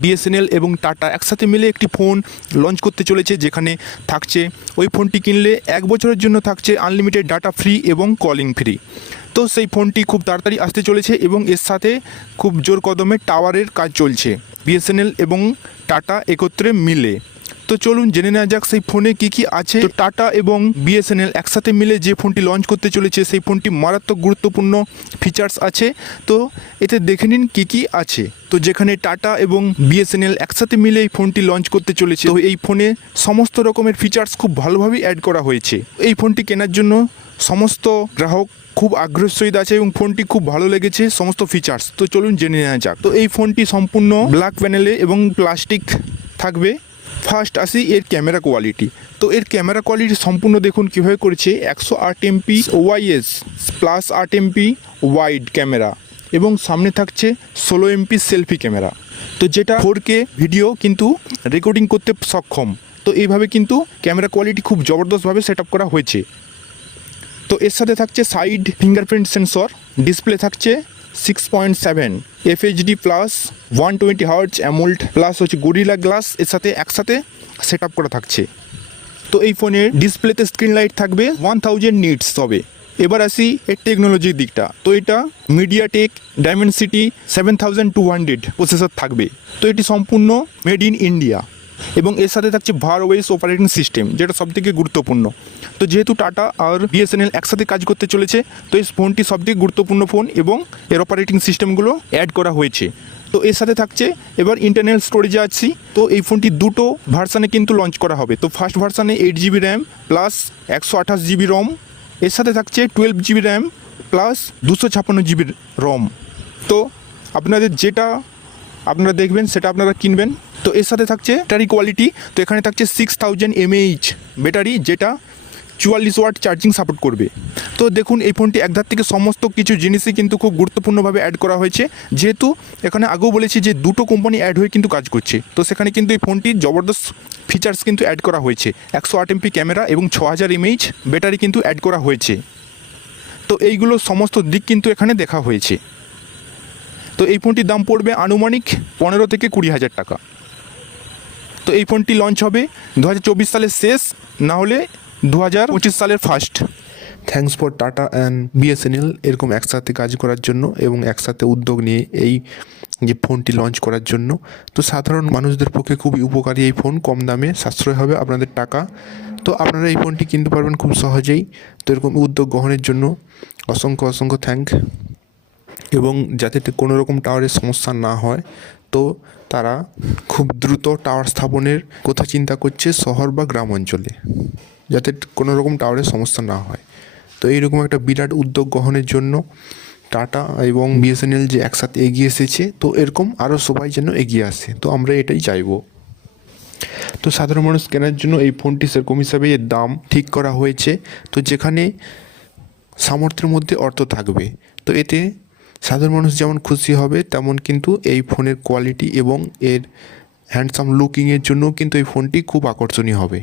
BSNL এবং tata একসাথে মিলে একটি ফোন লঞ্চ করতে চলেছে, যেখানে থাকছে ওই ফোনটি কিনলে 1 বছরের জন্য থাকছে আনলিমিটেড ডাটা ফ্রি এবং কলিং ফ্রি। তো সেই ফোনটি খুব তাড়াতাড়ি আসতে চলেছে এবং এর সাথে খুব জোর কদমে টাওয়ারের কাজ চলছে বিএসএনএল এবং টাটা একত্রে মিলে। তো চলুন জেনে নেওয়া যাক সেই ফোনে কি আছে। তো টাটা এবং বিএসএনএল একসাথে মিলে যে ফোনটি লঞ্চ করতে চলেছে, সেই ফোনটি মারাত্মক গুরুত্বপূর্ণ ফিচার্স আছে। তো এতে দেখে নিন কি আছে। তো যেখানে টাটা এবং বিএসএনএল একসাথে মিলে এই ফোনটি লঞ্চ করতে চলেছে, তো এই ফোনে সমস্ত রকমের ফিচার্স খুব ভালোভাবেই অ্যাড করা হয়েছে। এই ফোনটি কেনার জন্য সমস্ত গ্রাহক খুব আগ্রহের সহিত আছে এবং ফোনটি খুব ভালো লেগেছে সমস্ত ফিচার্স। তো চলুন জেনে নেওয়া যাক। তো এই ফোনটি সম্পূর্ণ ব্ল্যাক প্যানেলে এবং প্লাস্টিক থাকবে। ফার্স্ট আসি এর ক্যামেরা কোয়ালিটি। তো এর ক্যামেরা কোয়ালিটি সম্পূর্ণ দেখুন কীভাবে করেছে। 108 MP ওয়াইএস প্লাস 8 MP ওয়াইড ক্যামেরা এবং সামনে থাকছে 16 MP সেলফি ক্যামেরা, তো যেটা 4K ভিডিও কিন্তু রেকর্ডিং করতে সক্ষম। তো এইভাবে কিন্তু ক্যামেরা কোয়ালিটি খুব জবরদস্তভাবে সেট আপ করা হয়েছে। তো এর সাথে থাকছে সাইড ফিঙ্গারপ্রিন্ট সেন্সর, ডিসপ্লে থাকছে 6.7 FHD plus 120 Hz AMOLED plus হচ্ছে গরিলা গ্লাস এর সাথে একসাথে সেট আপ করা থাকছে। তো এই ফোনের ডিসপ্লেতে স্ক্রিন লাইট থাকবে 1000 নিটস হবে। এবার আসি এর টেকনোলজির দিকটা। তো এটা মিডিয়াটেক ডাইমেনসিটি 7200 প্রসেসর থাকবে। তো এটি সম্পূর্ণ মেড ইন ইন্ডিয়া এবং এর সাথে থাকছে ভারওয়েস অপারেটিং সিস্টেম, যেটা সবথেকে গুরুত্বপূর্ণ। তো যেহেতু টাটা আর বিএসএনএল একসাথে কাজ করতে চলেছে, তো এই ফোনটি সবথেকে গুরুত্বপূর্ণ ফোন এবং এর অপারেটিং সিস্টেমগুলো অ্যাড করা হয়েছে। তো এর সাথে থাকছে এবার ইন্টারনাল স্টোরেজে আছি। তো এই ফোনটি দুটো ভার্সানে কিন্তু লঞ্চ করা হবে। তো ফার্স্ট ভার্সানে 8GB RAM plus 128GB ROM, এর সাথে থাকছে 12GB র্যাম প্লাস 256GB রম। তো আপনাদের যেটা আপনারা দেখবেন সেটা আপনারা কিনবেন। তো এর সাথে থাকছে ব্যাটারি কোয়ালিটি। তো এখানে থাকছে 6000 mAh ব্যাটারি, যেটা 44 ওয়াট চার্জিং সাপোর্ট করবে। তো দেখুন এই ফোনটি একধার থেকে সমস্ত কিছু জিনিসই কিন্তু খুব গুরুত্বপূর্ণভাবে অ্যাড করা হয়েছে। যেহেতু এখানে আগেও বলেছি যে দুটো কোম্পানি অ্যাড হয়ে কিন্তু কাজ করছে, তো সেখানে কিন্তু এই ফোনটির জবরদস্ত ফিচার্স কিন্তু অ্যাড করা হয়েছে। 108 MP ক্যামেরা এবং 6000 mAh ব্যাটারি কিন্তু অ্যাড করা হয়েছে। তো এইগুলো সমস্ত দিক কিন্তু এখানে দেখা হয়েছে। তো এই ফোনটির দাম পড়বে আনুমানিক 15 থেকে 20,000 টাকা। তো এই ফোনটি লঞ্চ হবে 2024 সালের শেষ, না হলে 2025 সালের first. Thanks for tata and BSNL এরকম একসাথে কাজ করার জন্য এবং একসাথে উদ্যোগ নিয়ে এই যে ফোনটি লঞ্চ করার জন্য। তো সাধারণ মানুষদের পক্ষে খুবই উপকারী এই ফোন, কম দামে সাশ্রয় হবে আপনাদের টাকা। তো আপনারা এই ফোনটি কিনতে পারবেন খুব সহজেই। তো এরকম উদ্যোগ গ্রহণের জন্য অসংখ্য থ্যাঙ্ক। এবং যাতে কোনো রকম টাওয়ারের সমস্যা না হয়, তো তারা খুব দ্রুত টাওয়ার স্থাপনের কথা চিন্তা করছে শহর বা গ্রাম অঞ্চলে, যাতে কোনো রকম টাওয়ারের সমস্যা না হয়। তো এইরকম একটা বিরাট উদ্যোগ গ্রহণের জন্য টাটা এবং বিএসএনএল যে একসাথে এগিয়ে এসেছে, তো এরকম আরও সবাই যেন এগিয়ে আসে। তো আমরা এটাই চাইবো। তো সাধারণ মানুষ কেনার জন্য এই ফোনটি সেরকম হিসাবে এর দাম ঠিক করা হয়েছে। তো যেখানে সামর্থ্যের মধ্যে অর্থ থাকবে, তো এতে সাধারণ মানুষ যেমন খুশি হবে, তেমন কিন্তু এই ফোনের কোয়ালিটি এবং এর হ্যান্ডসাম লুকিংয়ের জন্য কিন্তু এই ফোনটি খুব আকর্ষণীয় হবে।